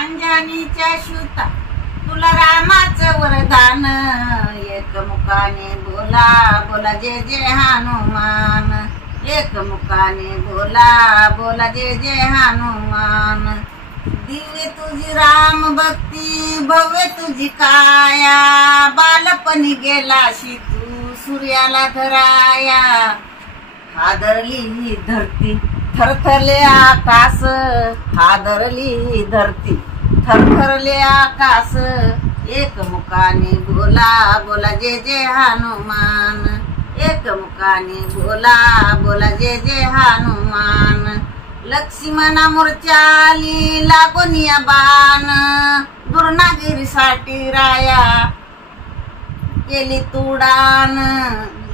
अंजनीच्या शुता तुला रामाचं वरदान एकमुखाने बोला बोला जय जय हनुमान एकमुखाने बोला बोला जय जय हनुमान दिव्य तुझी राम भक्ती भव्य तुझी काया बालपणी गेलाशी तू सूर्याला धराया हादरली ही धरती थरथरले आकाश हादरली ही धरती थरथरले आकाश एकमुखाने बोला बोला जय जय हनुमान एकमुखाने बोला बोला जय जय हनुमान लक्ष्मणा मोर्चाली लागोनिया बाण दुर्नागिरीसाठी राया केली तुडान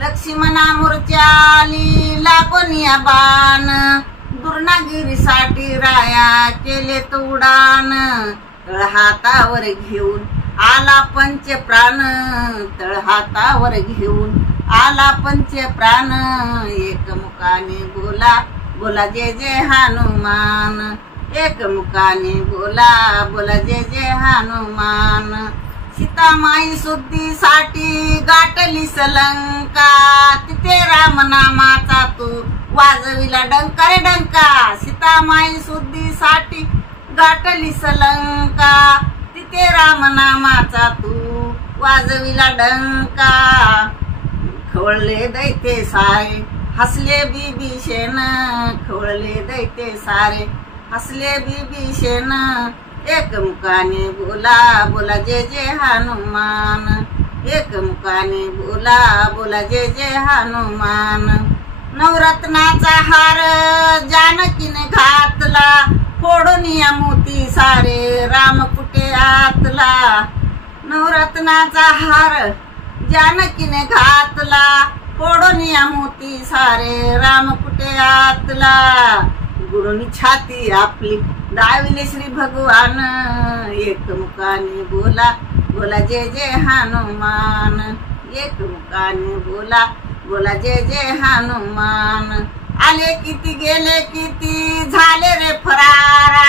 लक्ष्मणा मोर्चाली लागोनिया बाण दुर्नागिरीसाठी राया केले तुडान तळहातावर घेऊन आला पंच प्राण तळहातावर घेऊन आला पंच प्राण एकमुखाने बोला बोला जय जय हनुमान एकमुखाने बोला बोला जय जय हनुमान सीतामाई शुद्धीसाठी गाठली सलंका तिथे रामनामाचा तू वाजविला डंका रे डंका सीतामाई शुद्धीसाठी गाठली सलंका तिथे रामनामाचा तू वाजविला डंका खवळले दैते सारे हसले बिभीषण खवळले दैते सारे हसले बिभीषण एकमुखाने बोला बोला जय जय हनुमान एकमुखाने बोला बोला जय जय हनुमान नवरत्नाचा हार जानकीने घातला फोडून या मोती सारे राम कुठे आतला नवरत्नाचा हार जानकीने घातला फोडून या मोती सारे राम कुठे आतला गुरुनी छाती आपली दाविले श्री भगवान एकमुखाने बोला बोला जय जय हनुमान एकमुखाने बोला बोला जय जय हनुमान आले किती गेले किती झाले रे फरारा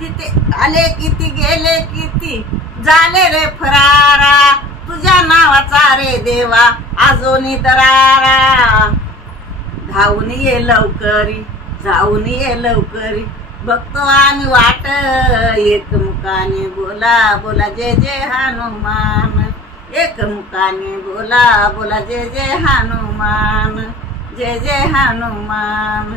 तिथे आले किती गेले किती झाले रे फरारा तुझ्या नावाचा रे देवा आजोनी दरारा धावून ये लवकरी जाऊन ये लवकरी बघतो आम्ही वाट एकमुखाने बोला बोला जय जय हनुमान एकमुखाने बोला बोला जय जय हनुमान जय जय हनुमान।